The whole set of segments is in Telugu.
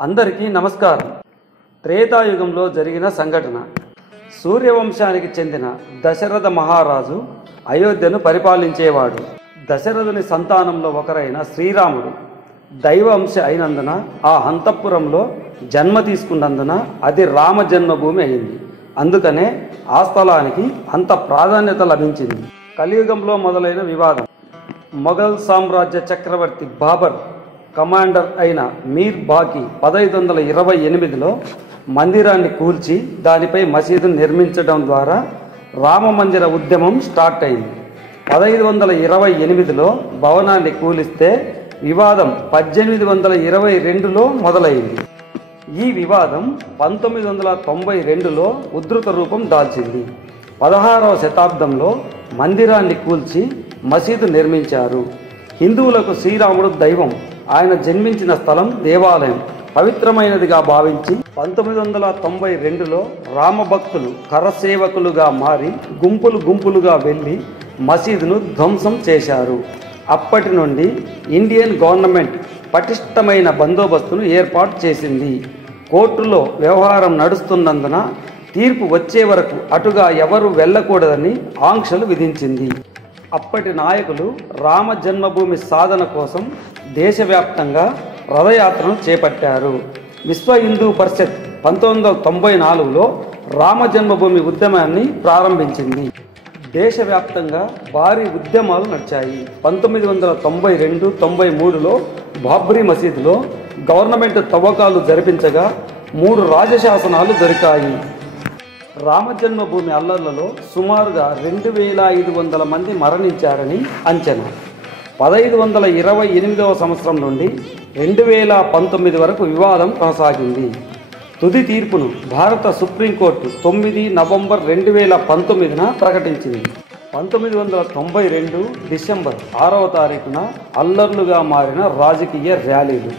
అందరికీ నమస్కారం. త్రేతాయుగంలో జరిగిన సంఘటన. సూర్యవంశానికి చెందిన దశరథ మహారాజు అయోధ్యను పరిపాలించేవాడు. దశరథుని సంతానంలో ఒకరైన శ్రీరాముడు దైవ అంశ అయినందున ఆ అంతఃపురంలో జన్మ తీసుకున్నందున అది రామ జన్మభూమి అయింది. అందుకనే ఆ స్థలానికి అంత ప్రాధాన్యత లభించింది. కలియుగంలో మొదలైన వివాదం. మొఘల్ సామ్రాజ్య చక్రవర్తి బాబర్ కమాండర్ అయిన మీర్ బాకి 1528లో మందిరాన్ని కూల్చి దానిపై మసీదును నిర్మించడం ద్వారా రామ మందిర ఉద్యమం స్టార్ట్ అయింది. 1528లో భవనాన్ని కూలిస్తే వివాదం 1822లో మొదలైంది. ఈ వివాదం 1992లో ఉధృత రూపం దాల్చింది. 16వ శతాబ్దంలో మందిరాన్ని కూల్చి మసీదు నిర్మించారు. హిందువులకు శ్రీరాముడు దైవం. ఆయన జన్మించిన స్థలం దేవాలయం పవిత్రమైనదిగా భావించి 1992లో రామభక్తులు కరసేవకులుగా మారి గుంపులుగా వెళ్ళి మసీదును ధ్వంసం చేశారు. అప్పటి నుండి ఇండియన్ గవర్నమెంట్ పటిష్టమైన బందోబస్తును ఏర్పాటు చేసింది. కోర్టులో వ్యవహారం నడుస్తున్నందున తీర్పు వచ్చే వరకు అటుగా ఎవరు వెళ్ళకూడదని ఆంక్షలు విధించింది. అప్పటి నాయకులు రామ జన్మభూమి సాధన కోసం దేశవ్యాప్తంగా రథయాత్రను చేపట్టారు. విశ్వ హిందూ పరిషత్ 1994లో రామ జన్మభూమి ఉద్యమాన్ని ప్రారంభించింది. దేశవ్యాప్తంగా భారీ ఉద్యమాలు నడిచాయి. 1992-93లో బాబ్రీ మసీదులో గవర్నమెంట్ తవ్వకాలు జరిపించగా 3 రాజశాసనాలు దొరికాయి. రామజన్మభూమి అల్లర్లలో సుమారుగా 2500 మంది మరణించారని అంచనా. 1528వ సంవత్సరం నుండి 2019 వరకు వివాదం కొనసాగింది. తుది తీర్పును భారత సుప్రీంకోర్టు 9 నవంబర్ 2019న ప్రకటించింది. 1992 డిసెంబర్ 6వ తారీఖున అల్లర్లుగా మారిన రాజకీయ ర్యాలీలు.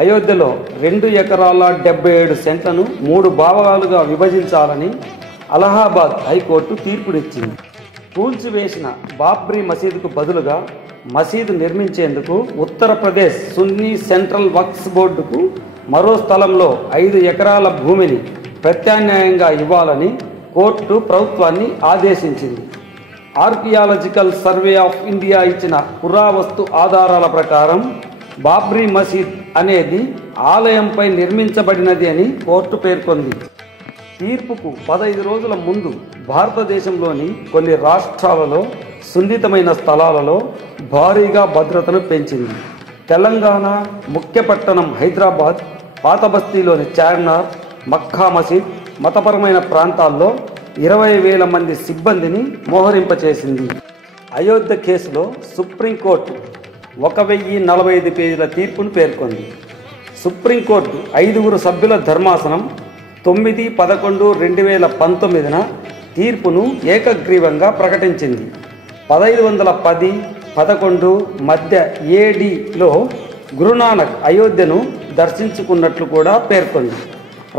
అయోధ్యలో 2 ఎకరాల 77 సెంట్లను 3 భాగాలుగా విభజించాలని అలహాబాద్ హైకోర్టు తీర్పునిచ్చింది. కూల్చివేసిన బాబ్రీ మసీదుకు బదులుగా మసీదు నిర్మించేందుకు ఉత్తరప్రదేశ్ సున్నీ సెంట్రల్ వక్ఫ్ బోర్డుకు మరో స్థలంలో 5 ఎకరాల భూమిని ప్రత్యామ్నాయంగా ఇవ్వాలని కోర్టు ప్రభుత్వాన్ని ఆదేశించింది. ఆర్కియాలజికల్ సర్వే ఆఫ్ ఇండియా ఇచ్చిన పురావస్తు ఆధారాల ప్రకారం బాబ్రీ మసీద్ అనేది ఆలయంపై నిర్మించబడినది అని కోర్టు పేర్కొంది. తీర్పుకు 15 రోజుల ముందు భారతదేశంలోని కొన్ని రాష్ట్రాలలో సున్నితమైన స్థలాలలో భారీగా భద్రతను పెంచింది. తెలంగాణ ముఖ్య పట్టణం హైదరాబాద్, పాత బస్తీలోని చార్మినార్, మక్కా మసీద్, మతపరమైన ప్రాంతాల్లో 20,000 మంది సిబ్బందిని మోహరింపచేసింది. అయోధ్య కేసులో సుప్రీంకోర్టు 1045 పేజీల తీర్పును పేర్కొంది. సుప్రీంకోర్టు 5 సభ్యుల ధర్మాసనం 9/11/2019న తీర్పును ఏకగ్రీవంగా ప్రకటించింది. 1510-11 మధ్య ఏడీలో గురునానక్ అయోధ్యను దర్శించుకున్నట్లు కూడా పేర్కొంది.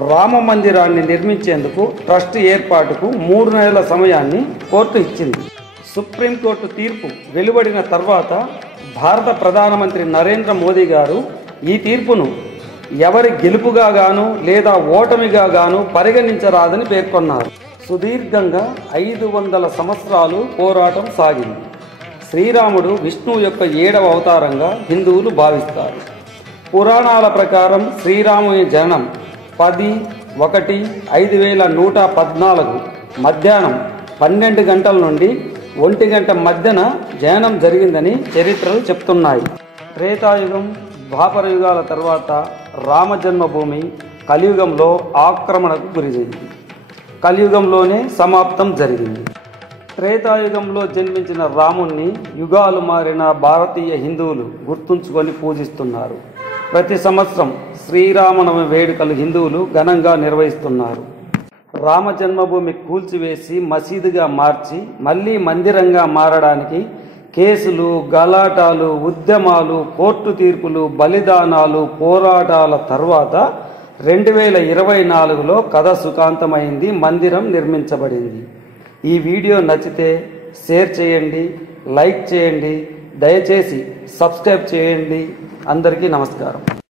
రామ మందిరాన్ని నిర్మించేందుకు ట్రస్ట్ ఏర్పాటుకు 3 నెలల సమయాన్ని కోర్టు ఇచ్చింది. సుప్రీంకోర్టు తీర్పు వెలువడిన తర్వాత భారత ప్రధానమంత్రి నరేంద్ర మోదీ గారు ఈ తీర్పును ఎవరి గెలుపుగా గాను లేదా ఓటమిగా గాను పరిగణించరాదని పేర్కొన్నారు. సుదీర్ఘంగా 500 సంవత్సరాలు పోరాటం సాగింది. శ్రీరాముడు విష్ణువు యొక్క 7వ అవతారంగా హిందువులు భావిస్తారు. పురాణాల ప్రకారం శ్రీరాముని జననం 10/1/5114 మధ్యాహ్నం 12 గంటల నుండి 1 గంట మధ్యన జననం జరిగిందని చరిత్రలు చెప్తున్నాయి. త్రేతాయుగం, ద్వాపర యుగాల తర్వాత రామ జన్మభూమి కలియుగంలో ఆక్రమణకు గురైంది. కలియుగంలోనే సమాప్తం జరిగింది. త్రేతాయుగంలో జన్మించిన రాముణ్ణి యుగాలు మారిన భారతీయ హిందువులు గుర్తుంచుకొని పూజిస్తున్నారు. ప్రతి సంవత్సరం శ్రీరామనవమి వేడుకలు హిందువులు ఘనంగా నిర్వహిస్తున్నారు. రామ జన్మభూమి కూల్చివేసి మసీదుగా మార్చి మళ్ళీ మందిరంగా మారడానికి కేసులు, గలాటాలు, ఉద్యమాలు, కోర్టు తీర్పులు, బలిదానాలు, పోరాటాల తర్వాత 2024లో కథ సుఖాంతమైంది. మందిరం నిర్మించబడింది. ఈ వీడియో నచ్చితే షేర్ చేయండి, లైక్ చేయండి, దయచేసి సబ్స్క్రైబ్ చేయండి. అందరికీ నమస్కారం.